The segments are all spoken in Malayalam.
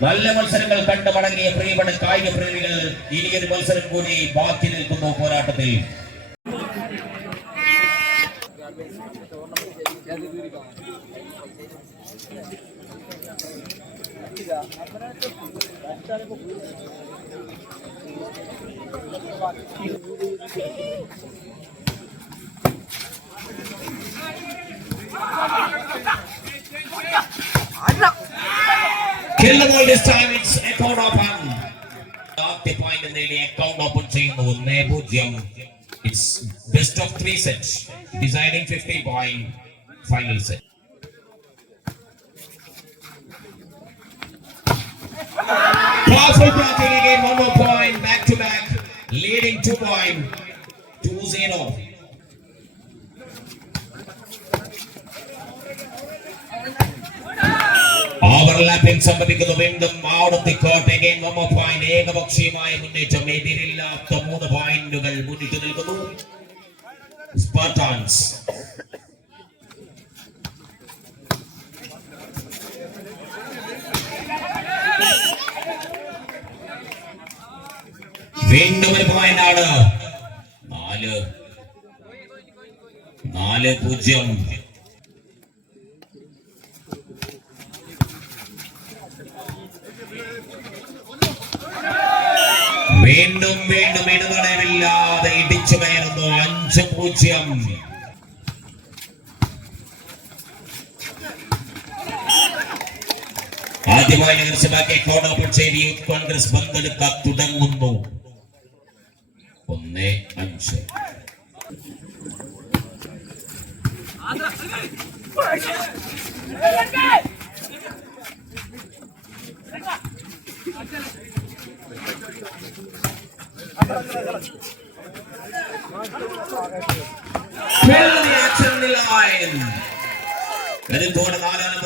നല്ല മത്സരങ്ങൾ കണ്ടു മടങ്ങിയ പ്രിയപ്പെട്ട കായിക പ്രേമികൾ ഇനിയൊരു മത്സരം കൂടി ബാക്കി നിൽക്കുന്നു പോരാട്ടത്തിൽ. Kill the ball this time. It's account open. ആദ്യ പോയിന്റ് നേടി അക്കൗണ്ട് ഓപ്പൺ ചെയ്യുന്നു ഒന്നേ പൂജ്യം it's best of three set deciding fifty point final set Powerful blocking again, one more point, back to back, leading two point, two zero. Overlapping സംഭവിക്കുന്നു വീണ്ടും നമ്മ പോയിന്റ് ഏകപക്ഷീയമായ മുന്നേറ്റം എതിരില്ലാത്ത മൂന്ന് പോയിന്റുകൾ മുന്നിട്ട് നിൽക്കുന്നു. വീണ്ടും ഒരു പോയിന്റ് ആണ്. നാല്. നാല് പൂജ്യം. വീണ്ടും വീണ്ടും ഇടതടവില്ലാതെ ഇടിച്ചു കയറുന്നു. അഞ്ച് പൂജ്യം. ആദ്യമായി നഗരസഭയ്ക്ക് കോഡ് ഓപ്പൺ ചെയ്ത് യൂത്ത് കോൺഗ്രസ് പങ്കെടുക്കാൻ തുടങ്ങുന്നു. ഒന്ന് അഞ്ച്. Thank the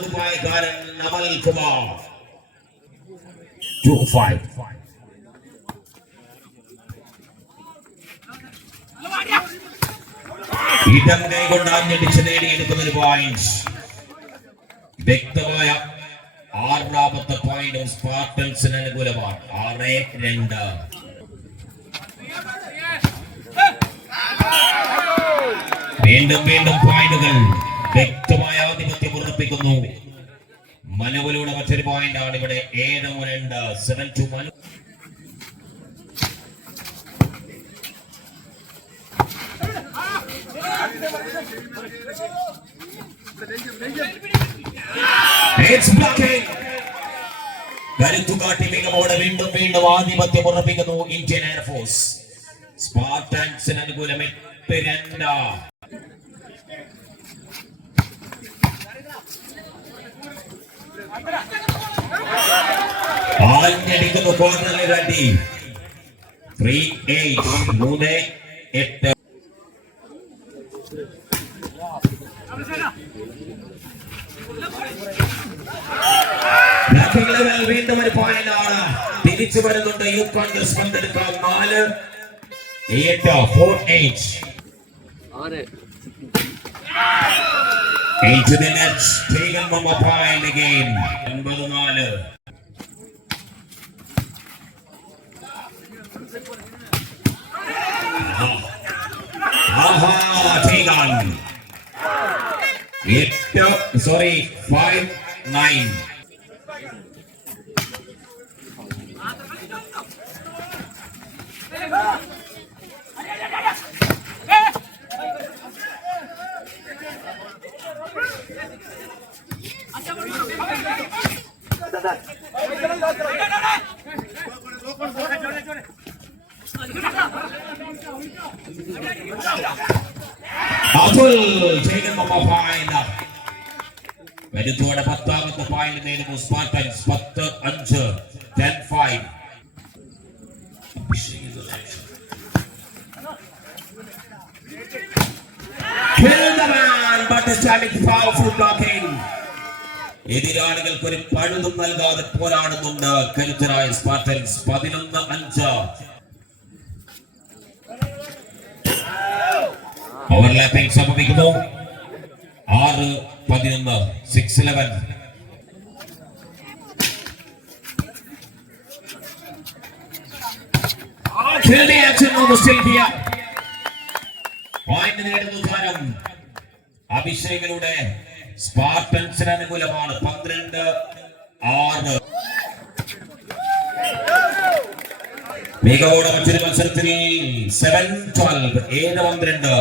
ദുബായ്ക്കാരൻ Kumar. കൈകൊണ്ട് ആഞ്ഞടിച്ച് നേടിയെടുക്കുന്ന ഒരു പോയിന്റ് വ്യക്തമായ ആറാമത്തെ പോയിന്റും സ്പാർട്ടൻസിന് അനുകൂലമാണ്. ആറ് രണ്ട്. വീണ്ടും വീണ്ടും പോയിന്റുകൾ വ്യക്തമായ ആധിപത്യം ഉറപ്പിക്കുന്നു. മനുവിലൂടെ മറ്റൊരു പോയിന്റ് ആണ് ഇവിടെ ഏഴ് രണ്ട്. Seven two Manu It's blocking. കരുത്തുകാട്ടി മികവോടെ വീണ്ടും വീണ്ടും ആധിപത്യം ഉറപ്പിക്കുന്നു ഇന്ത്യൻ എയർഫോഴ്സ് സ്പാർട്ടൻസിന് അനുകൂലം എട്ട് രണ്ട്. ആഞ്ഞടിക്കുന്നു കോർണറിൽ വേണ്ടി ത്രീ എയ്റ്റ് മൂന്ന് എട്ട് Blocking level വീണ്ടും ഒരു പോയിന്റ് ആണ് തിരിച്ചു വരുന്നുണ്ട്. യൂത്ത് കോൺഗ്രസ് പങ്കെടുത്ത നാല്. എട്ട് four eight Eight. to the net, taken from a point again. ഒൻപത് നാല്. ആഹാ taken. എട്ട് sorry five nine Atul taken from a point. വരുത്തോടെ പത്താമത്തെ പോയിന്റ് നേടുന്നു സ്പാർട്ടൻസ് പത്ത് അഞ്ച്. ഇസ്ലാമിക് പവർഫുൾ ബ്ലോക്കേഡ് എതിരാളികൾക്ക് ഒരു പഴുതും നൽകാതെ പോരാടുന്നുണ്ട് കരുത്തരായ സ്പാർട്ടൻസ്. പതിനൊന്ന് അഞ്ച്. ഓവർലാപ്പിംഗ് സംഭവിക്കുന്നു. ആറ് പതിനൊന്ന് six eleven Kill the action on the Sylvia. Find. അഭിഷേകിലൂടെ സ്പാർട്ടൻസിന് അനുകൂലമാണ്. പന്ത്രണ്ട് ആറ്. മികവോടെ മറ്റൊരു മത്സരത്തിൽ സെവൻ ട്വൽവ് ഏഴ് പന്ത്രണ്ട്.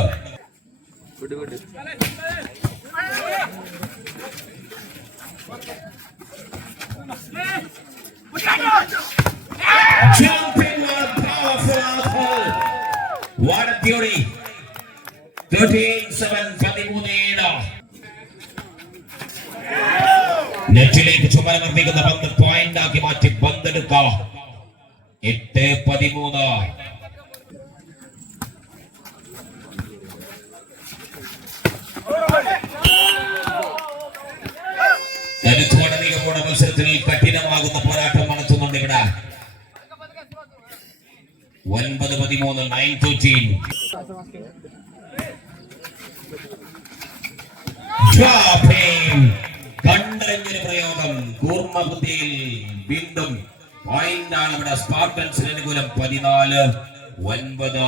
എട്ട് പതിമൂന്ന്. മികവോടെ മത്സരത്തിൽ കഠിനമാകുന്ന പോരാട്ടം നടത്തുന്നുണ്ട് ഇവിടെ. ഒൻപത് പതിമൂന്ന് നയൻ ഫോർട്ടീൻ കണ്ടറിഞ്ഞൊരു പ്രയോഗം. കൂർമ്മ ബുദ്ധിയിൽ വീണ്ടും പോയിന്റ് ആണ് ഇവിടെ. സ്പാർട്ടൻസിന് അനുകൂലം പതിനാല് ഒൻപത്.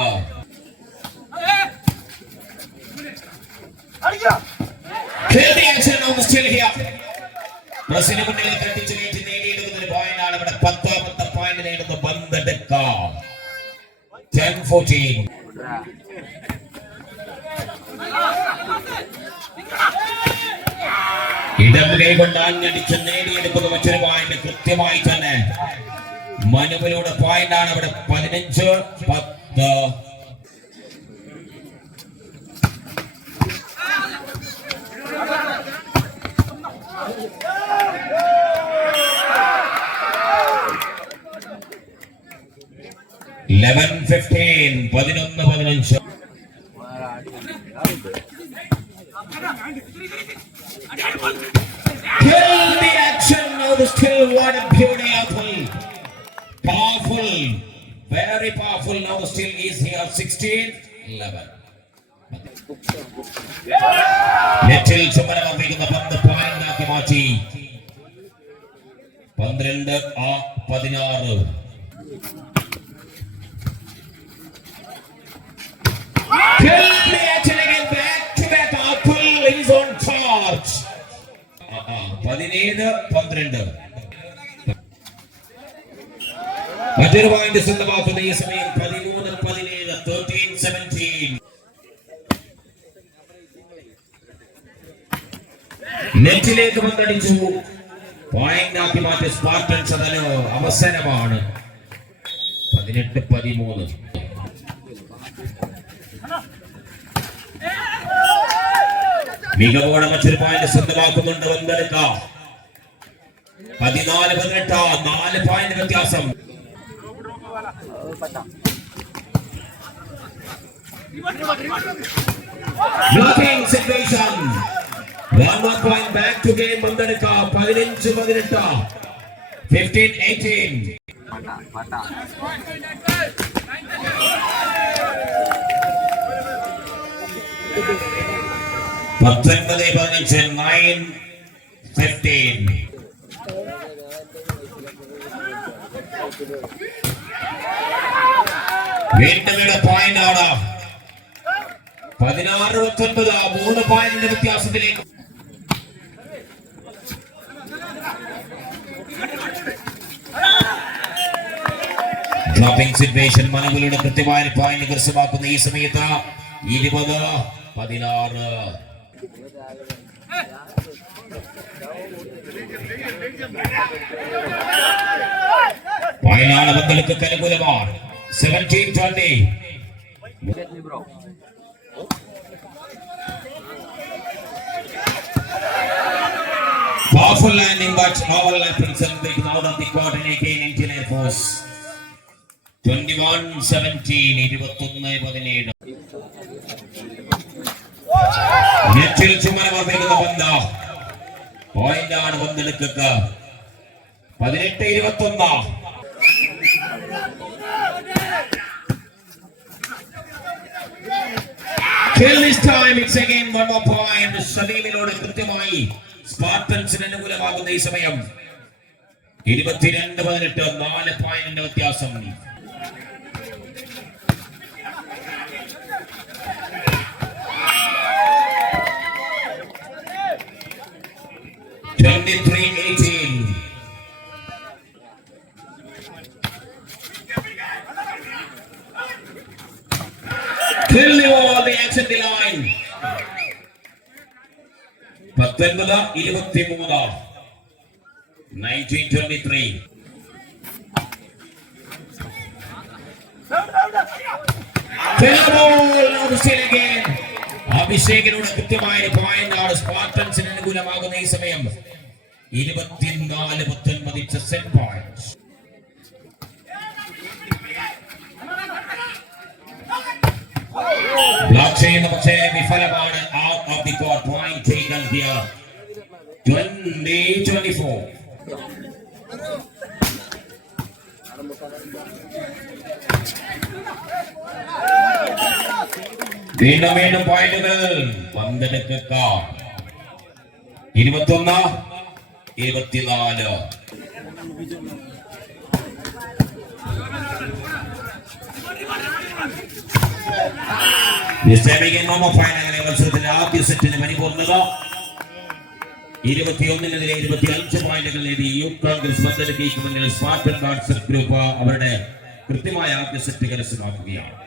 ബ്രസീലിന് കയറ്റി നേടിയെടുക്കുന്ന ഒരു ഇടം കൈകൊണ്ട് ആഞ്ഞടിച്ച് നേടിയെടുക്കുന്ന മറ്റൊരു പോയിന്റ് കൃത്യമായി തന്നെ. മനുവിലൂടെ പോയിന്റ് ആണ് അവിടെ പതിനഞ്ച് പത്ത്. ലെവൻ ഫിഫ്റ്റീൻ പതിനൊന്ന് പതിനഞ്ച്. Powerful, very powerful. Now the still is here 16, 11. നെറ്റിൽ ചുമരമർപ്പിക്കുന്ന പന്ത് പോയിന്റ് ആക്കി മാറ്റി പന്ത്രണ്ട് ആ പതിനാറ് Kill the point സ്വന്തമാക്കുന്ന ഈ സമയം പതിമൂന്ന് പതിനേഴ് തേർട്ടീൻ സെവന്റീൻ നെറ്റിലേക്ക് പന്തടിച്ചു. പോയിന്റ് ആക്കി മാറ്റി സ്പാർട്ടൻസ് അതിന് അവസരമാണ്. പതിനെട്ട് പതിമൂന്ന്. മികവോടെ മറ്റൊരു പോയിന്റ് സ്വന്തമാക്കുന്നുണ്ട് വന്നെടുക്ക പതിനാല് പതിനെട്ടാ നാല് പോയിന്റ് വ്യത്യാസം. Blocking situation. One more point back to game വന്നെടുക്ക പതിനഞ്ച് പതിനെട്ട്. ഫിഫ്റ്റീൻ എയ്റ്റീൻ പത്തൊൻപത് പതിനഞ്ച് നയൻ ഫിഫ്റ്റീൻ വീണ്ടും ഇവിടെ പോയിന്റ് ആണ്. പതിനാറ് പത്തൊൻപത് മൂന്ന് പോയിന്റിന്റെ വ്യത്യാസത്തിലേക്ക്. ഡ്രോപ്പിംഗ് സിറ്റുവേഷൻ മനവിലൂടെ കൃത്യമായ പോയിന്റ് കൃത്യമാക്കുന്ന ഈ സമയത്ത് ഇരുപത് പതിനാറ്. പതിനാറ് പങ്കെടുക്ക് അനുകൂലമാണ്. Seventeen twenty Powerful landing, but novel weapons celebrating out of the court and again Indian Air Force. 21 17 ഇരുപത്തൊന്ന് പതിനേഴ് നെറ്റിൽ ചുമന വന്നിരുന്ന പന്ത് പോയിന്റാണ് പന്തെടുക്കുക പതിനെട്ട് ഇരുപത്തൊന്ന് Kill ഷലീമിനോട് കൃത്യമായി സ്പാർട്ടൻസിന് അനുകൂലമാകുന്ന ഈ സമയം. ഇരുപത്തിരണ്ട് പതിനെട്ട് നാല് പോയിന്റ് വ്യത്യാസം. ട്വന്റി ത്രീ പത്തൊൻപത് ഇരുപത്തിമൂന്ന്. നയന്റീൻ ട്വന്റി ത്രീ അഭിഷേകിനോട് കൃത്യമായ പോയിന്റ് ആണ്. സ്പാർട്ടൻസിന് അനുകൂലമാകുന്ന ഈ സമയം. ഇരുപത്തിനാല് പത്തൊൻപത് സെറ്റ് പോയിന്റ് ബ്ലോക്ക് ചെയ്യുന്ന പക്ഷേ വിഫലമാണ്. Out of the point four വീണ്ടും വീണ്ടും പോയിന്റുകൾ. പന്തെടുക്കുക ഇരുപത്തൊന്ന് ഇരുപത്തിനാല്. ഫൈനൽ മത്സരത്തിന്റെ ആദ്യ സെറ്റിന് പരിപൂർണത. ഇരുപത്തിയൊന്നിനെതിരെ ഇരുപത്തി അഞ്ച് പോയിന്റുകൾ നേടി യൂത്ത് കോൺഗ്രസ് പന്തലിക്ക് മുന്നിൽ സ്പാർട്ടൻ വാട്സപ്പ് ഗ്രൂപ്പ് അവരുടെ കൃത്യമായ ആദ്യ സെറ്റ് കരസ്ഥമാക്കുകയാണ്